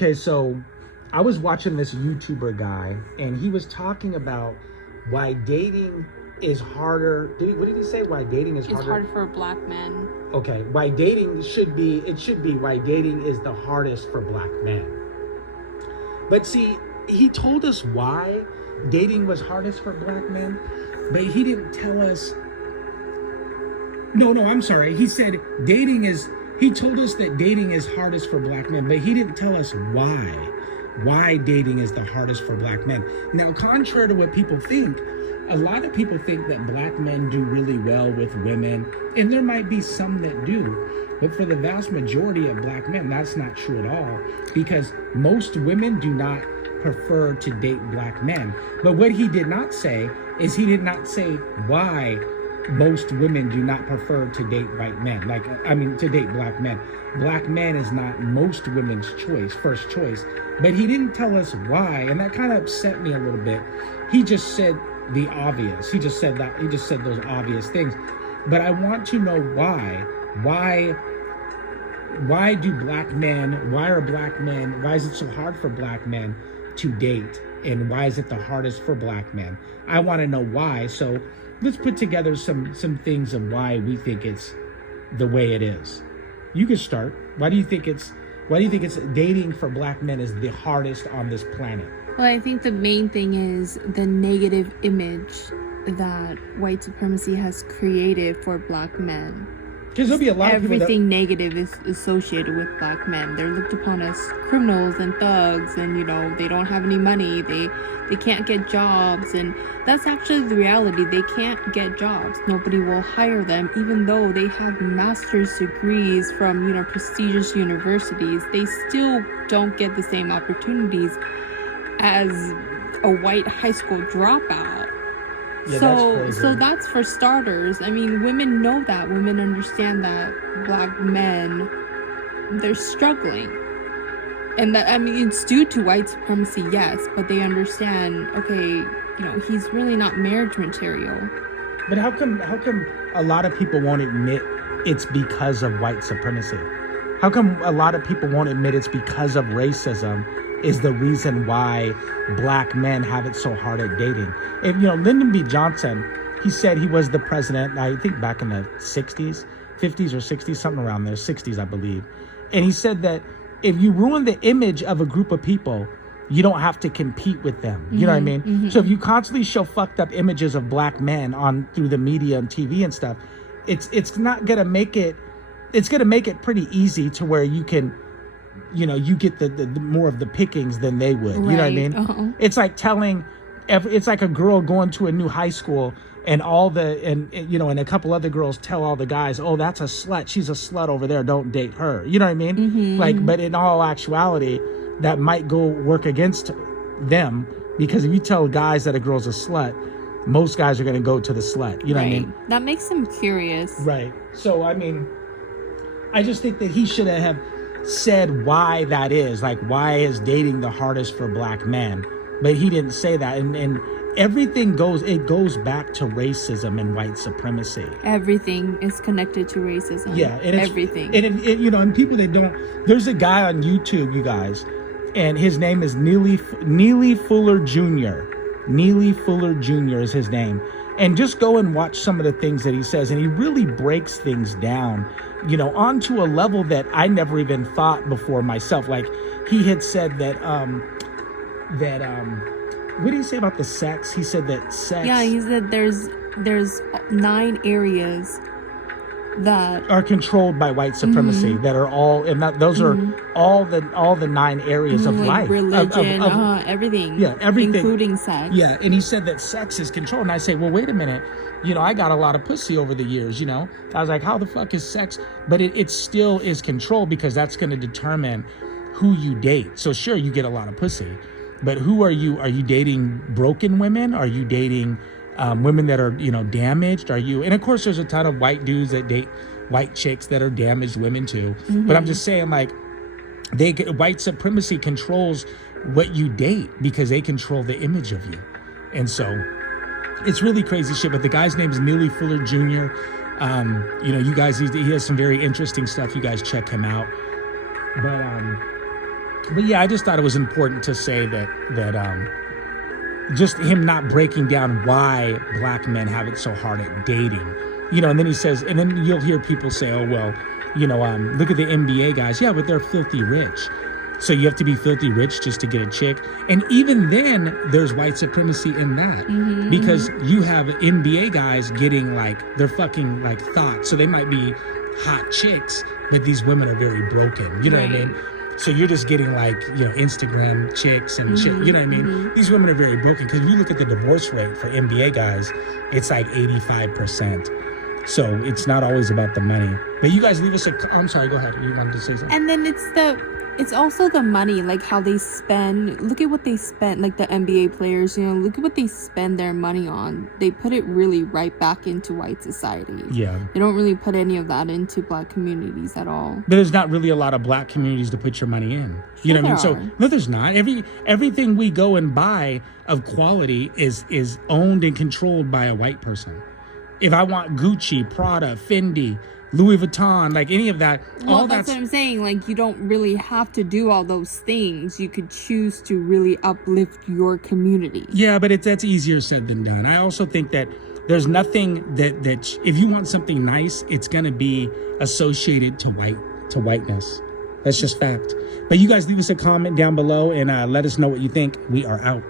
Okay, so I was watching this YouTuber guy, and he was talking about why dating is harder. What did he say? Why dating is harder? It's hard for black men. Okay, why dating should be why dating is the hardest for black men. But see, he told us why dating was hardest for black men, but he didn't tell us. No, I'm sorry. He said he told us that dating is hardest for black men, but he didn't tell us why dating is the hardest for black men. Now, contrary to what people think, a lot of people think that black men do really well with women, and there might be some that do, but for the vast majority of black men, that's not true at all, because most women do not prefer to date black men. But what he did not say is he did not say why most women do not prefer to date white men, to date black men. Black men is not most women's first choice, but he didn't tell us why, and that kind of upset me a little bit. He just said the obvious. He just said those obvious things. But I want to know why are black men, why is it so hard for black men to date, and why is it the hardest for black men? I want to know why. So let's put together some things of why we think it's the way it is. You can start. Why do you think it's dating for black men is the hardest on this planet? Well, I think the main thing is the negative image that white supremacy has created for black men. Because there'll be a lot of people everything negative is associated with black men. They're looked upon as criminals and thugs, and they don't have any money. They can't get jobs, and that's actually the reality. They can't get jobs. Nobody will hire them, even though they have master's degrees from prestigious universities. They still don't get the same opportunities as a white high school dropout. Yeah, so that's for starters. I mean, women know that. Women understand that black men, they're struggling. And that, it's due to white supremacy, yes, but they understand, okay, he's really not marriage material. But how come a lot of people won't admit it's because of white supremacy? How come a lot of people won't admit it's because of racism is the reason why black men have it so hard at dating? If Lyndon B. Johnson, he said he was the president, I think back in the 50s or 60s, something around there, 60s, I believe. And he said that if you ruin the image of a group of people, you don't have to compete with them. You know what I mean? Mm-hmm. So if you constantly show fucked up images of black men through the media and TV and stuff, it's not gonna make it. It's gonna make it pretty easy to where you can, you get the more of the pickings than they would. Right. You know what I mean? Uh-huh. It's like it's like a girl going to a new high school and and a couple other girls tell all the guys, oh, that's a slut. She's a slut over there. Don't date her. You know what I mean? Mm-hmm. But in all actuality, that might go work against them, because if you tell guys that a girl's a slut, most guys are going to go to the slut. You know what I mean? That makes them curious. Right. So, I just think that he should have said why that is. Why is dating the hardest for black men? But he didn't say that. And everything goes back to racism and white supremacy. Everything is connected to racism. Yeah. And everything. And people that don't, there's a guy on YouTube, you guys, and his name is Neely Fuller Jr. Neely Fuller Jr. is his name. And just go and watch some of the things that he says. And he really breaks things down, onto a level that I never even thought before myself. He had said that what did he say about the sex? He said that sex. Yeah, he said there's 9 areas that are controlled by white supremacy, that are all, and those are all the 9 areas of life, religion, everything, everything, including sex. Yeah, and he said that sex is controlled, and I say, well, wait a minute, I got a lot of pussy over the years, I was like, how the fuck is sex? But it still is controlled, because that's going to determine who you date. So sure, you get a lot of pussy, but who are you? Are you dating broken women? Are you dating women that are, damaged? Are you? And of course, there's a ton of white dudes that date white chicks that are damaged women too. Mm-hmm. But I'm just saying, white supremacy controls what you date, because they control the image of you. And so it's really crazy shit. But the guy's name is Neely Fuller Jr. You guys, he has some very interesting stuff. You guys check him out. But But yeah, I just thought it was important to say that just him not breaking down why black men have it so hard at dating. And then he says, and then you'll hear people say, oh, well, look at the NBA guys. Yeah, but they're filthy rich. So you have to be filthy rich just to get a chick. And even then, there's white supremacy in that. Because you have NBA guys getting their fucking thoughts. So they might be hot chicks, but these women are very broken. You know what I mean? So you're just getting Instagram chicks and shit. You know what I mean? These women are very broken because if you look at the divorce rate for NBA guys, it's 85%. So it's not always about the money. But you guys leave us I'm sorry, go ahead. You wanted to say something? And then it's also the money, how they spend. Look at what they spend, the NBA players, look at what they spend their money on. They put it really right back into white society. Yeah. They don't really put any of that into black communities at all. But there's not really a lot of black communities to put your money in. You know what I mean? So no, there's not. Everything we go and buy of quality is owned and controlled by a white person. If I want Gucci, Prada, Fendi, Louis Vuitton, any of that, all that's what I'm saying. You don't really have to do all those things. You could choose to really uplift your community. Yeah, but that's easier said than done. I also think that there's nothing that if you want something nice, it's gonna be associated to whiteness. That's just fact. But you guys leave us a comment down below and let us know what you think. We are out.